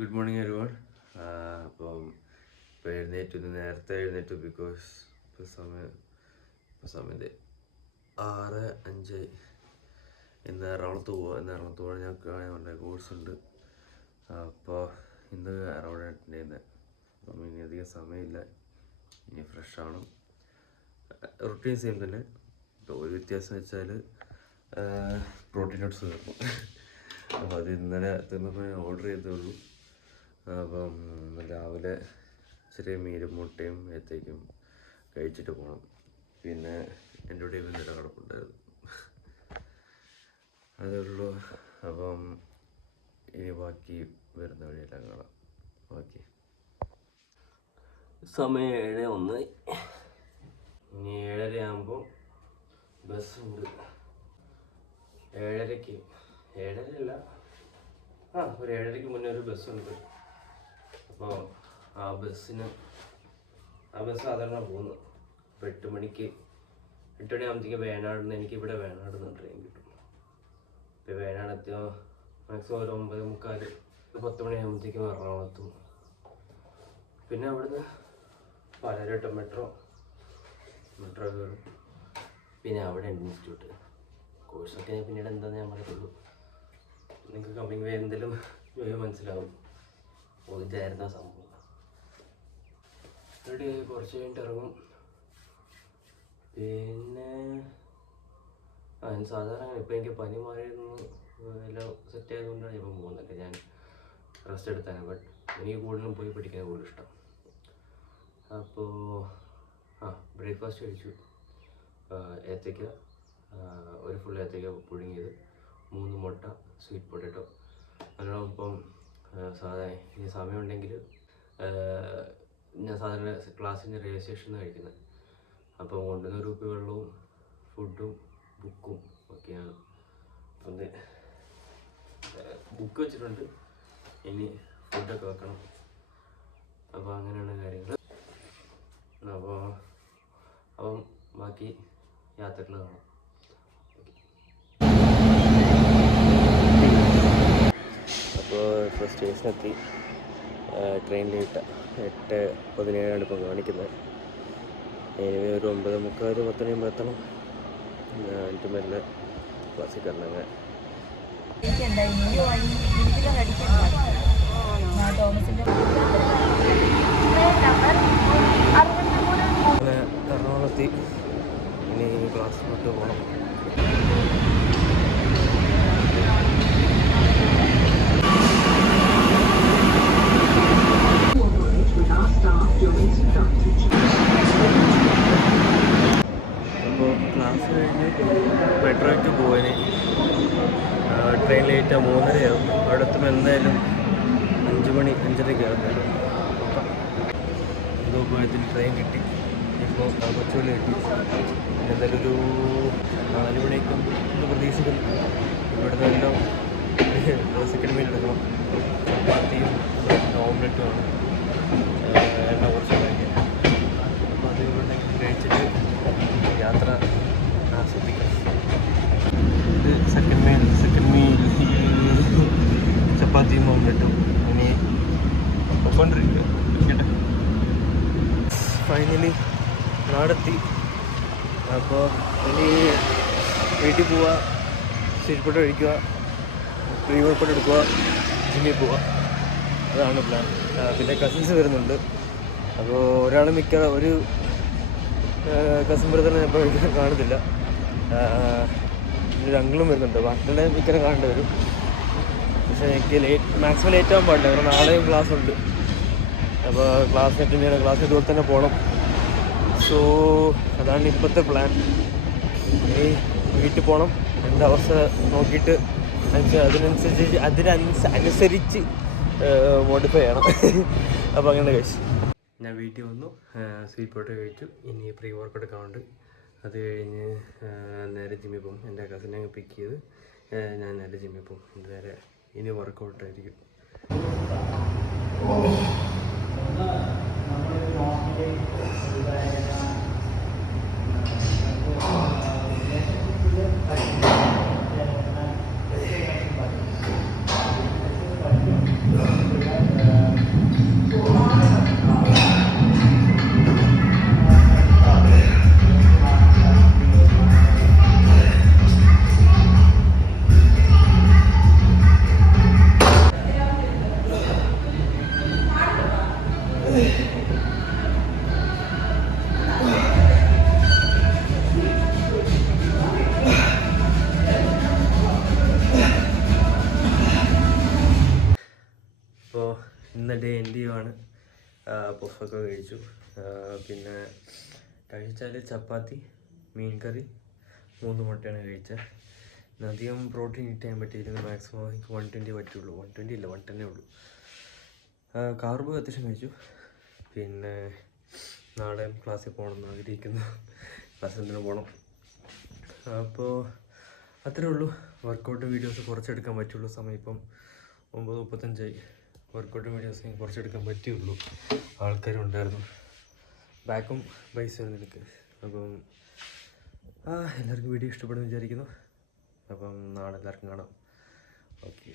Good morning everyone. അപ്പം നേരത്തെ എഴുന്നേറ്റു ബിക്കോസ് ഇപ്പോൾ സമയം 6:05. ഇന്ന് എറണാകുളത്ത് പോകാൻ ഞാൻ പറഞ്ഞ കോഴ്സ് ഉണ്ട്. അപ്പോൾ ഇന്ന് എറണാകുളം അറ്റൻഡ് ചെയ്യുന്നത്. അപ്പം ഇനി അധികം സമയമില്ല, ഇനി ഫ്രഷാണ്. റുട്ടീൻ സെയിം തന്നെ. ഒരു വ്യത്യാസം വെച്ചാൽ പ്രോട്ടീൻ ഓട്സ് തീർന്നു. അപ്പോൾ അത് ഇന്നലെ തീർന്നപ്പോൾ ഞാൻ ഓർഡർ ചെയ്തേ. അപ്പം രാവിലെ ചെറിയ മീനും മുട്ടയും ഏത്തയ്ക്കും കഴിച്ചിട്ട് പോകണം. പിന്നെ എൻ്റെ കൂടെ ഇന്നലെ കിടപ്പുണ്ടായിരുന്നു, അതേ ഉള്ളൂ. അപ്പം ഇനി ബാക്കി വരുന്ന വഴിയെല്ലാം കാണാം. ബാക്കി സമയം 7:01. ഇനി 7:30 ആകുമ്പോൾ ബസ്സുണ്ട്. 7:30 7:30 ഒരു 7:30 മുന്നേ ഒരു ബസ്സുണ്ട്. അപ്പോൾ ആ ബസ് സാധാരണ പോകുന്നു. അപ്പോൾ 8 മണിക്ക് 8 മണിയാകുമ്പോഴത്തേക്ക് വേണാടുന്ന് എനിക്കിവിടെ വേണാടുന്ന് ട്രെയിൻ കിട്ടും. ഇപ്പോൾ വേണാട് എത്തിയോ മാക്സിമം ഒരു 9:45 10 മണിയാകുമ്പോഴത്തേക്കും എറണാകുളത്തും. പിന്നെ അവിടുന്ന് പാലാരിവട്ടം മെട്രോ കയറും. പിന്നെ അവിടെ ഉണ്ട് ഇൻസ്റ്റിറ്റ്യൂട്ട്. കോഴ്സൊക്കെ പിന്നീട് എന്താണെന്ന് ഞാൻ പറയത്തുള്ളൂ. നിങ്ങൾക്ക് കമ്മിങ് വേ എന്തെങ്കിലും മനസ്സിലാവും. ഇതായിരുന്നു ആ സംഭവം. എന്നിട്ട് കുറച്ച് കഴിഞ്ഞിട്ട് ഇറങ്ങും. പിന്നെ സാധാരണ ഇപ്പം എനിക്ക് പനി മാറിയിരുന്നു, എല്ലാം സെറ്റ് ആയതുകൊണ്ടാണ് ഇപ്പം പോകുന്നത്. ഞാൻ റെസ്റ്റ് എടുത്താണ്. ബട്ട് എനിക്ക് കൂടുതലും പോയി പഠിക്കാൻ കൂടുതൽ ഇഷ്ടം. അപ്പോൾ ബ്രേക്ക്ഫാസ്റ്റ് കഴിച്ചു. ഏത്തയ്ക്ക, ഒരു ഫുൾ ഏത്തയ്ക്ക പുഴുങ്ങിയത്, 3 മുട്ട, സ്വീറ്റ് പൊട്ടറ്റോ. നല്ലോണം. ഇപ്പം ഇനി സമയമുണ്ടെങ്കിൽ ഞാൻ സാധാരണ ക്ലാസ്സിൻ്റെ റെയിൽവേ സ്റ്റേഷനിൽ നിന്ന് കഴിക്കുന്നത്. അപ്പം കൊണ്ടുവന്ന ഒരു കുപ്പി വെള്ളവും ഫുഡും ബുക്കും ഒക്കെയാണ്. ഒന്ന് ബുക്ക് വെച്ചിട്ടുണ്ട്, ഇനി ഫുഡൊക്കെ വെക്കണം. അപ്പോൾ അങ്ങനെയാണ് കാര്യങ്ങൾ. അപ്പം ബാക്കി യാത്രകൾ കാണാം. അപ്പോൾ ഇപ്പോൾ സ്റ്റേഷനെത്തി. ട്രെയിൻ ലേറ്റ് 8:17 ഇപ്പം കാണിക്കുന്നത്. എനിവേ ഒരു 9:45 10 മണിയാകുമ്പോൾ എത്തണം. എന്നിട്ട് മെല്ലെ ക്ലാസ്സിൽ കയറണം. അങ്ങനെ എറണാകുളത്തി ഇനി ക്ലാസ്സിലോട്ട് പോകണം. അപ്പോൾ ക്ലാസ് കഴിഞ്ഞ് മെട്രോയ്ക്ക് പോകാന് ട്രെയിൻ ലേറ്റ് 3:30 അവിടെ എത്തുമ്പോൾ എന്തായാലും 5 മണി 5:30 ആകും. എന്തോ പോയതിന് ട്രെയിൻ കിട്ടി. ഇപ്പോൾ കൊച്ചുവേളി കിട്ടി. എന്തായാലും ഒരു 4 മണിയൊക്കെ ഒന്ന് പ്രതീക്ഷിക്കുന്നു. ഇവിടുന്ന് എല്ലാം സെക്കൻഡ് മീൽ എടുക്കണം. ചപ്പാത്തിയും ഓംലെറ്റുമാണ് എണ്ണ കുറച്ച് കഴിക്കാൻ. അപ്പോൾ അത് ഇവിടെ കഴിച്ചിട്ട് യാത്ര ആസ്വദിക്കണം. ഇത് സെക്കൻഡ് മീൽ ചപ്പാത്തിയും ഓംലെറ്റും. ഇനി കൊണ്ടിരിക്കുക. ഫൈനലി നാടെത്തി. അപ്പോൾ ഇനി വീട്ടിൽ പോവുക, സ്വീറ്റ് പൊട്ടറ്റോ കഴിക്കുക, പ്രീ വർക്കൗട്ട് എടുക്കുക, ജിമ്മിൽ പോവുക. അതാണ് പ്ലാൻ. പിന്നെ കസിൻസ് വരുന്നുണ്ട്. അപ്പോൾ ഒരു കസിൻ ബ്രദറിനെ ഇപ്പോൾ കാണത്തില്ല. ഒരു അങ്കിളും വരുന്നുണ്ട്. ബാക്കിയുള്ള മിക്കലും കാണേണ്ടി വരും. പക്ഷേ എനിക്ക് മാക്സിമം ലേറ്റ് ആകാൻ പാടില്ല, കാരണം നാളെയും ക്ലാസ് ഉണ്ട്. അപ്പോൾ ക്ലാസ് ഇതുപോലെ തന്നെ പോകണം. സോ അതാണ് ഇപ്പോഴത്തെ പ്ലാൻ. ഇനി വീട്ടിൽ പോകണം, എൻ്റെ അവസ്ഥ നോക്കിയിട്ട് അതിനനുസരിച്ച് മോഡിഫൈ ചെയ്യണം. അപ്പോൾ അങ്ങനെ കഴിച്ചു. ഞാൻ വീട്ടിൽ വന്നു, സ്വീറ്റ് പൊട്ടറ്റോ കഴിച്ചു. ഇനി പ്രീ വർക്കൗട്ട് എടുക്കാറുണ്ട്. അത് കഴിഞ്ഞ് നേരെ ജിമ്മിൽ പോകും. എൻ്റെ കസിനെ പിക്ക് ചെയ്ത് ഞാൻ നേരെ ജിമ്മിൽ പോകും. നേരെ ഇനി വർക്കൗട്ടായിരിക്കും. അപ്പോൾ ഇന്ന് ഡേ എൻഡ് ചെയ്യുവാണ്. പഫൊക്കെ കഴിച്ചു. പിന്നെ കഴിച്ചാൽ ചപ്പാത്തി, മീൻ കറി, 3 മുട്ടയാണ് കഴിച്ചത്. അധികം പ്രോട്ടീൻ ഇട്ട് ചെയ്യാൻ പറ്റിയില്ലെങ്കിൽ മാക്സിമം എനിക്ക് 120 പറ്റുള്ളൂ. 120 ഇല്ല, 110 ഉള്ളൂ. കാർബ് അത്യാവശ്യം കഴിച്ചു. പിന്നെ നാളെ ക്ലാസ്സിൽ പോകണമെന്ന് ആഗ്രഹിക്കുന്നു. ക്ലാസ്സിൽ എന്തിനു പോകണം. അപ്പോൾ അത്രേ ഉള്ളൂ. വർക്കൗട്ട് വീഡിയോസ് കുറച്ചെടുക്കാൻ പറ്റുള്ളൂ. സമയം ഇപ്പം 9:35. വർക്കൗട്ട് വീഡിയോസ് കുറച്ചെടുക്കാൻ പറ്റിയുള്ളൂ. ആൾക്കാരുണ്ടായിരുന്നു. ബാക്കും പൈസ നിനക്ക്. അപ്പം എല്ലാവർക്കും വീഡിയോ ഇഷ്ടപ്പെടുന്നു വിചാരിക്കുന്നു. അപ്പം നാളെ എല്ലാവർക്കും കാണാം. ഓക്കെ.